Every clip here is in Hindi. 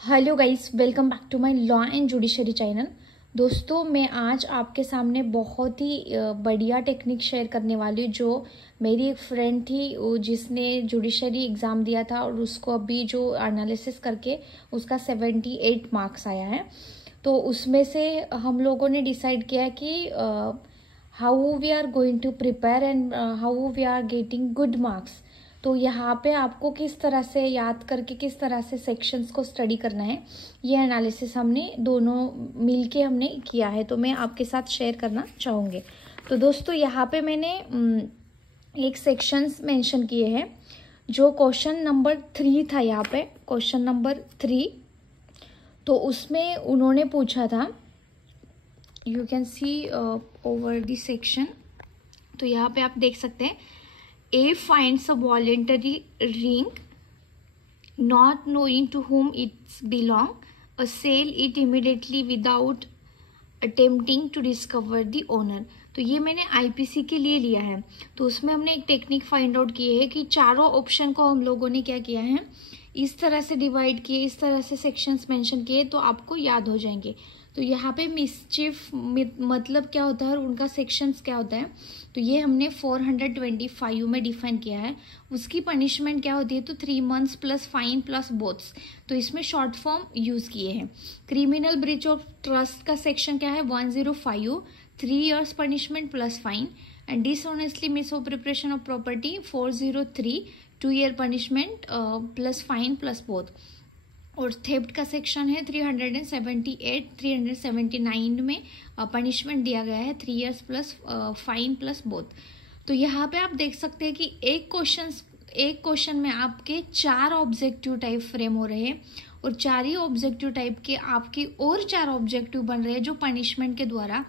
Hello guys, welcome back to my law and judiciary channel. दोस्तों, मैं आज आपके सामने बहुत ही बढ़िया टेक्निक शेयर करने वाली हूँ जो मेरी एक फ्रेंड थी जिसने जुडिशरी एग्ज़ाम दिया था और उसको अभी जो एनालिसिस करके उसका 78 मार्क्स आया है। तो उसमें से हम लोगों ने डिसाइड किया कि how we are going to prepare and how we are getting good marks. तो यहाँ पे आपको किस तरह से याद करके किस तरह से सेक्शंस को स्टडी करना है, ये एनालिसिस हमने दोनों मिलके हमने किया है, तो मैं आपके साथ शेयर करना चाहूँगी। तो दोस्तों, यहाँ पे मैंने एक सेक्शंस मेंशन किए हैं। जो क्वेश्चन नंबर 3 था, यहाँ पे क्वेश्चन नंबर 3, तो उसमें उन्होंने पूछा था, you can see over the section. तो यहाँ पे आप देख सकते हैं, A finds a voluntary ring, not knowing to whom it belongs. A sell it immediately without attempting to discover the owner. तो ये मैंने आईपीसी के लिए लिया है। तो उसमें हमने एक टेक्निक फाइंड आउट की है कि चारों ऑप्शन को हम लोगों ने क्या किया है, इस तरह से डिवाइड किए, इस तरह से सेक्शंस मेंशन किए, तो आपको याद हो जाएंगे। तो यहाँ पे मिसचिफ मतलब क्या होता है और उनका सेक्शंस क्या होता है, तो ये हमने 425 में डिफाइन किया है। उसकी पनिशमेंट क्या होती है, तो 3 months प्लस फाइन प्लस बोथ्स। तो इसमें शॉर्ट फॉर्म यूज किए हैं। क्रिमिनल ब्रीच ऑफ ट्रस्ट का सेक्शन क्या है, 105, 3 years punishment plus fine. And dishonestly misappropriation of property 403, 2 year punishment plus fine plus both. और थेफ्ट का सेक्शन है 378, 379 में पनिशमेंट दिया गया है 3 years plus fine plus both. तो यहाँ पे आप देख सकते हैं कि एक क्वेश्चन में आपके 4 ऑब्जेक्टिव टाइप फ्रेम हो रहे हैं और 4 ही ऑब्जेक्टिव टाइप के आपके और 4 ऑब्जेक्टिव बन रहे हैं जो पनिशमेंट के द्वारा।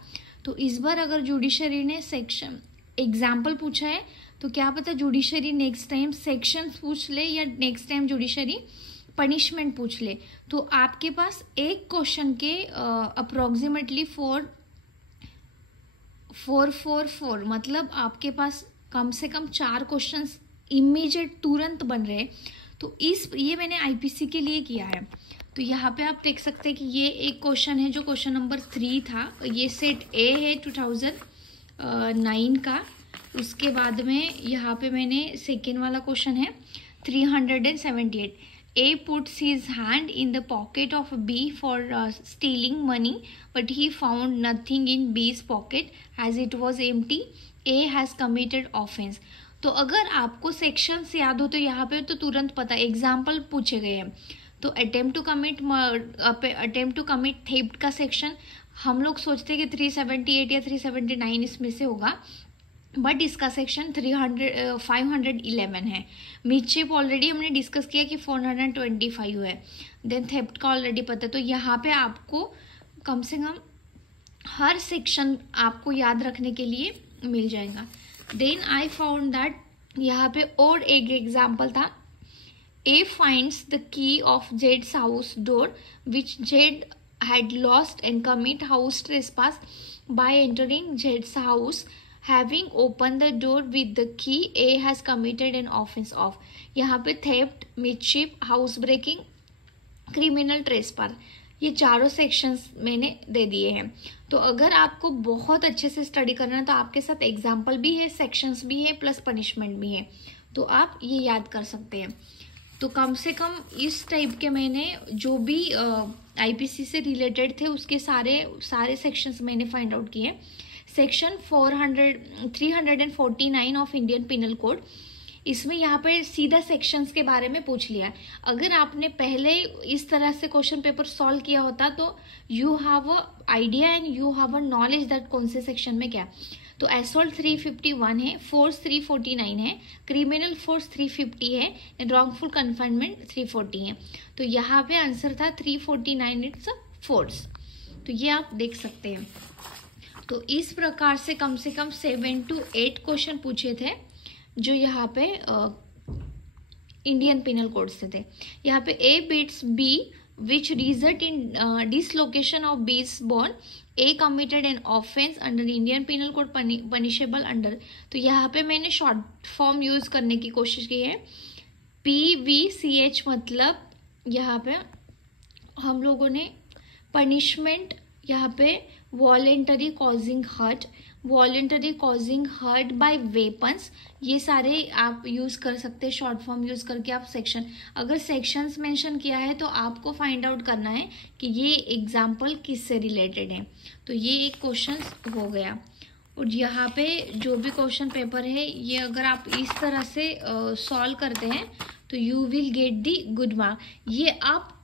तो इस बार अगर जुडिशरी ने सेक्शन एग्जाम्पल पूछा है, तो क्या पता जुडिशरी नेक्स्ट टाइम सेक्शंस पूछ ले या नेक्स्ट टाइम जुडिशरी पनिशमेंट पूछ ले। तो आपके पास एक क्वेश्चन के अप्रोक्सीमेटली 4 मतलब आपके पास कम से कम 4 क्वेश्चंस इमीडिएट तुरंत बन रहे। तो ये मैंने आईपीसी के लिए किया है। तो यहाँ पे आप देख सकते हैं कि ये एक क्वेश्चन है जो क्वेश्चन नंबर 3 था। ये सेट ए है 2009 का। उसके बाद में यहाँ पे मैंने सेकेंड वाला क्वेश्चन है 378। A puts his hand in the pocket of B for stealing money, but he found nothing in B's pocket as it was empty. A has committed offense. तो अगर आपको सेक्शंस याद हो तो यहाँ पे तो तुरंत पता, एग्जाम्पल पूछे गए हैं। तो अटेम्प्ट टू कमिट थेफ्ट का सेक्शन हम लोग सोचते हैं कि 378 या 379 इसमें से होगा, बट इसका सेक्शन 511 है। मिसचिफ ऑलरेडी हमने डिस्कस किया कि 425 है। देन थेफ्ट का ऑलरेडी पता है। तो यहाँ पे आपको कम से कम हर सेक्शन आपको याद रखने के लिए मिल जाएगा। देन आई फाउंड दैट यहाँ पे और एक एग्जाम्पल था, ए finds the key of Jades house door which Z had lost and commit house trespass bye entering Jades house Having opened the door with the key, A has committed an offense of। यहाँ पे theft, mischief, house breaking, criminal trespass, ये चारों सेक्शंस मैंने दे दिए हैं। तो अगर आपको बहुत अच्छे से स्टडी करना है तो आपके साथ एग्जाम्पल भी है, सेक्शंस भी है, प्लस पनिशमेंट भी है, तो आप ये याद कर सकते हैं। तो कम से कम इस टाइप के मैंने जो भी आईपीसी से रिलेटेड थे उसके सारे सेक्शंस मैंने फाइंड आउट किए। Section 349 of Indian penal code, इसमें यहाँ पे सीधा सेक्शंस के बारे में पूछ लिया। अगर आपने पहले इस तरह से क्वेश्चन पेपर सॉल्व किया होता तो you have a idea and you have a knowledge that कौन से सेक्शन में क्या। तो असॉल्ट 351 है, फोर्स 349 है, क्रिमिनल फोर्स 350 है, रॉन्गफुल कन्फाइनमेंट 340 है। तो यहाँ पे आंसर था 349, इट्स अ फोर्स। तो ये आप देख सकते हैं। तो इस प्रकार से कम 7 to 8 क्वेश्चन पूछे थे जो यहाँ पे इंडियन पिनल कोड से थे। यहाँ पे A beats B which result in dislocation of B's bone. A committed an offense under Indian Penal Code punishable under। तो यहाँ पे मैंने शॉर्ट फॉर्म यूज करने की कोशिश की है। PVCH मतलब यहाँ पे हम लोगों ने पनिशमेंट यहाँ पे voluntary causing hurt by weapons, ये सारे आप यूज कर सकते हैं शॉर्ट फॉर्म यूज करके। आप सेक्शन, अगर सेक्शंस मेंशन किया है तो आपको फाइंड आउट करना है कि ये एग्जाम्पल किससे रिलेटेड है। तो ये एक क्वेश्चन हो गया। और यहाँ पे जो भी क्वेश्चन पेपर है ये अगर आप इस तरह से सॉल्व करते हैं तो you will get the good mark. ये आप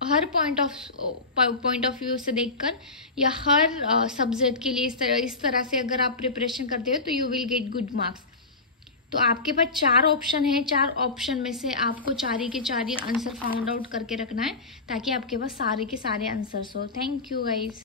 हर पॉइंट ऑफ व्यू से देखकर या हर सब्जेक्ट के लिए इस तरह से अगर आप प्रिपरेशन करते हो तो you will get good marks. तो आपके पास 4 ऑप्शन है, 4 ऑप्शन में से आपको 4 के 4 आंसर फाउंड आउट करके रखना है ताकि आपके पास सारे के सारे आंसर्स हो। Thank you guys.